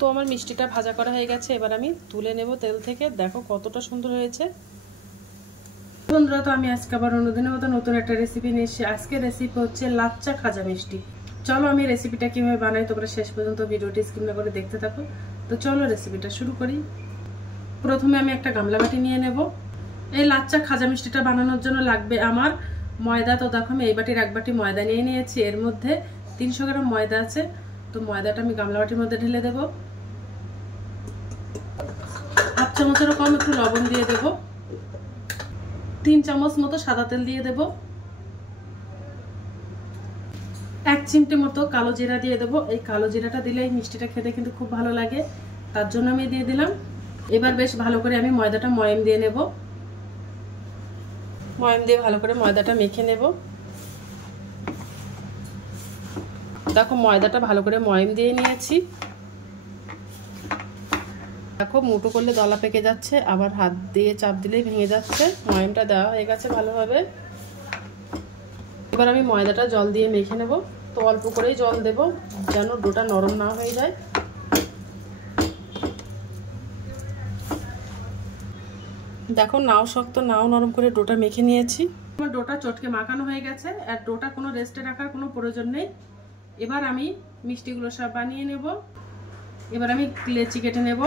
তো আমার মিষ্টিটা ভাজা করা হয়ে গেছে, এবার আমি তুলে নেব তেল থেকে। দেখো কতটা সুন্দর হয়েছে। বন্ধুরা, তো আমি আজকে আবার অন্যদিনের মতো নতুন একটা রেসিপি নিয়ে এসেছি। আজকের রেসিপি হচ্ছে লাচ্চা খাজা মিষ্টি। চলো আমি রেসিপিটা কিভাবে বানাই তোমরা শেষ পর্যন্ত ভিডিওটি স্কিপ না করে দেখতে থাকো। তো চলো রেসিপিটা শুরু করি। প্রথমে আমি একটা গামলা বাটি নিয়ে নেব। এই লাচ্চা খাজা মিষ্টিটা বানানোর জন্য লাগবে আমার ময়দা। তো দেখো আমি এই বাটির এক বাটি ময়দা নিয়ে নিয়েছি। এর মধ্যে 300 গ্রাম ময়দা আছে। তো ময়দাটা আমি গামলা বাটির মধ্যে ঢেলে দেব। হাফ চামচেরও কম একটু লবণ দিয়ে দেব। 3 চামচ মতো সাদা তেল দিয়ে দেব। 1 চিমটি মতো কালো জিরা দিয়ে দেব। এই কালো জিরাটা দিলে এই মিষ্টিটা খেতে কিন্তু খুব ভালো লাগে, তার জন্য আমি দিয়ে দিলাম। এবার বেশ ভালো করে আমি ময়দাটা ময়াম দিয়ে নেব। ময়াম দিয়ে ভালো করে ময়দাটা মেখে নেব। দেখো ময়দাটা ভালো করে ময়াম দিয়ে নিয়েছি। দেখো মুঠো করলে দলা পেকে যাচ্ছে, আবার হাত দিয়ে চাপ দিলেই ভেঙে যাচ্ছে। ময়ামটা দেওয়া হয়ে গেছে ভালোভাবে। এবার আমি ময়দাটা জল দিয়ে মেখে নেব। তো অল্প করেই জল দেব যেন ডোটা নরম না হয়ে যায়। দেখো নাও শক্ত নাও নরম করে ডোটা মেখে নিয়েছি। আমার ডোটা চটকে মাখানো হয়ে গেছে। আর ডোটা কোনো রেস্টে রাখার কোনো প্রয়োজন নেই। এবার আমি মিষ্টিগুলো সব বানিয়ে নেব। এবার আমি লেচি কেটে নেব।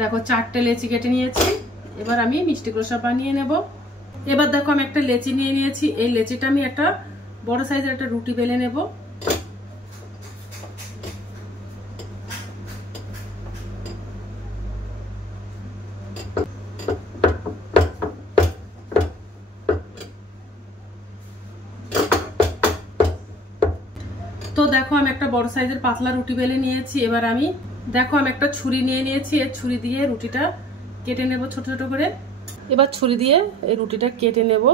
দেখো 4টে লেচি কেটে নিয়েছি। এবার আমি মিষ্টিগুলো সব বানিয়ে নেব। এবার দেখো আমি একটা লেচি নিয়ে নিয়েছি। এই লেচিটা আমি একটা বড় সাইজের একটা রুটি বেলে নেব। তো দেখো আমি একটা বড় সাইজের পাতলা রুটি বেলে নিয়েছি। এবার আমি দেখো আমি একটা ছুরি নিয়ে নিয়েছি। এই ছুরি দিয়ে রুটিটা কেটে নেব ছোট ছোট করে। এবার ছুরি দিয়ে এই রুটিটা কেটে নেব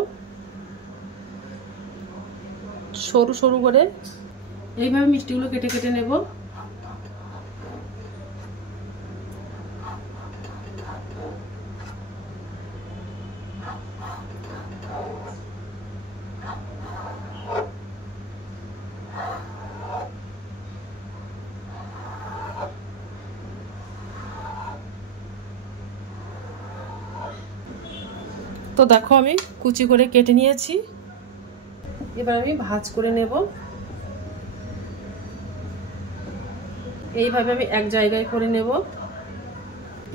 সরু সরু করে। এইভাবে মিষ্টিগুলো কেটে কেটে নেব। তো দেখো আমি কুচি করে কেটে নিয়েছি। এবার আমি ভাঁজ করে নেব। এইভাবে আমি এক জায়গায় করে নেব।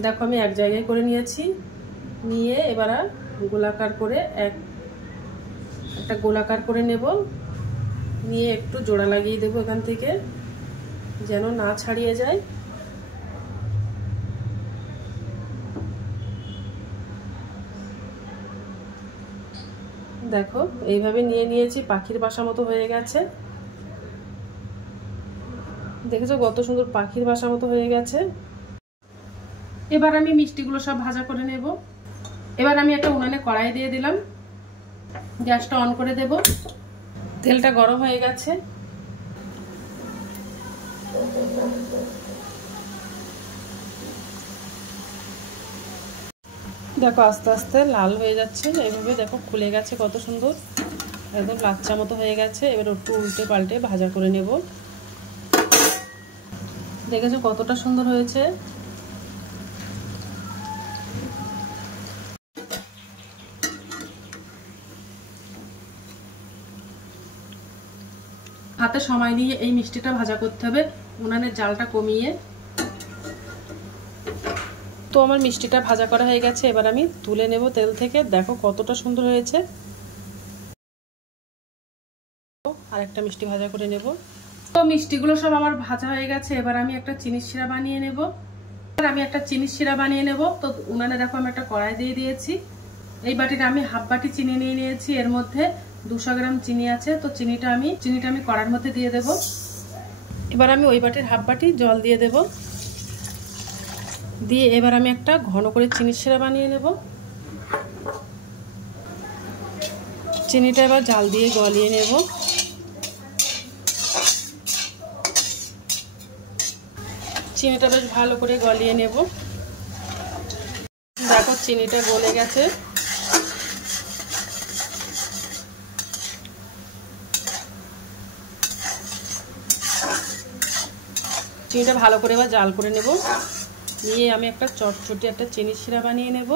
দেখো আমি এক জায়গায় করে নিয়েছি। নিয়ে এবার গোলাকার করে একটা গোলাকার করে নেব। নিয়ে একটু জোড়া লাগিয়ে দেব এখান থেকে যেন না ছাড়িয়ে যায়। দেখো এইভাবে নিয়ে নিয়েছি। পাখির বাসা মতো হয়ে গেছে। দেখেছো কত সুন্দর পাখির বাসা মতো হয়ে গেছে। এবার আমি মিষ্টিগুলো সব ভাজা করে নেব। এবার আমি একটা উনানে কড়াই দিয়ে দিলাম। গ্যাসটা অন করে দেব। তেলটা গরম হয়ে গেছে। দেখো আস্তে আস্তে লাল হয়ে যাচ্ছে। এইভাবে দেখো খুলে গেছে কত সুন্দর, একদম লাচ্চা মতো হয়ে গেছে। এবার একটু উল্টে পাল্টে ভাজা করে নেব। দেখেছো কতটা সুন্দর হয়েছে। হাতে সময় নিয়ে এই মিষ্টিটা ভাজা করতে হবে, উনানের জালটা কমিয়ে। তো আমার মিষ্টিটা ভাজা করা হয়ে গেছে। এবার আমি তুলে নেব তেল থেকে। দেখো কতটা সুন্দর হয়েছে। আর একটা মিষ্টি ভাজা করে নেব। তো মিষ্টিগুলো সব আমার ভাজা হয়ে গেছে। এবার আমি একটা চিনির শিরা বানিয়ে নেব। তো উনানে দেখো আমি একটা কড়াই দিয়ে দিয়েছি। এই বাটিটা আমি হাফ বাটি চিনি নিয়ে নিয়েছি। এর মধ্যে 200 গ্রাম চিনি আছে। তো চিনিটা আমি কড়াইয়ের মধ্যে দিয়ে দেব। এবার আমি ওই বাটির হাফ বাটি জল দিয়ে দেব। দিয়ে এবার আমি একটা ঘন করে চিনির শিরা বানিয়ে নেব। চিনিটা এবার জাল দিয়ে গলিয়ে নেব। চিনিটা বেশ ভালো করে গলিয়ে নেব। দেখো চিনিটা গলে গেছে। চিনিটা ভালো করে এবার জাল করে নেব। নিয়ে আমি একটা চটচটে একটা চিনির শিরা বানিয়ে নেব।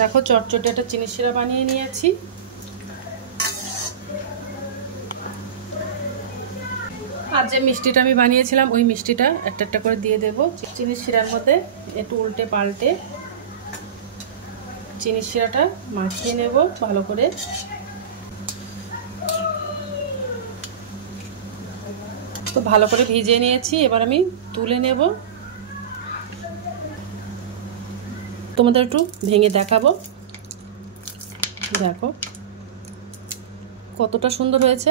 দেখো চটচটে একটা চিনির শিরা বানিয়ে নিয়েছি। আর যে মিষ্টিটা আমি বানিয়েছিলাম ওই মিষ্টিটা একটা একটা করে দিয়ে দেব চিনির শিরার মধ্যে। একটু উল্টে পাল্টে চিনির শিরাটা মাখিয়ে নেব ভালো করে। তো ভালো করে ভিজিয়ে নিয়েছি, এবার আমি তুলে নেব। তোমাদের একটু ভেঙে দেখাবো। দেখো কতটা সুন্দর হয়েছে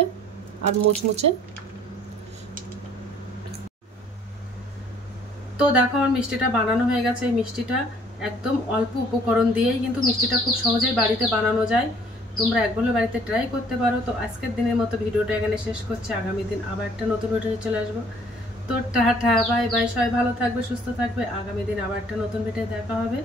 আর মুচমুচে। তো দেখো আমার মিষ্টিটা বানানো হয়ে গেছে। এই মিষ্টিটা একদম অল্প উপকরণ দিয়েই কিন্তু মিষ্টিটা খুব সহজেই বাড়িতে বানানো যায়। তোমরা একবার বাড়িতে ট্রাই করতে পারো। তো আজকের দিনের মতো ভিডিওটা এখানে শেষ করছি। আগামী দিন আবার একটা নতুন ভিডিও চলে আসবো। তো টাটা বাই বাই, সবাই ভালো থাকবে, সুস্থ থাকবে। আগামী দিন আবার একটা নতুন ভিডিও দেখা হবে।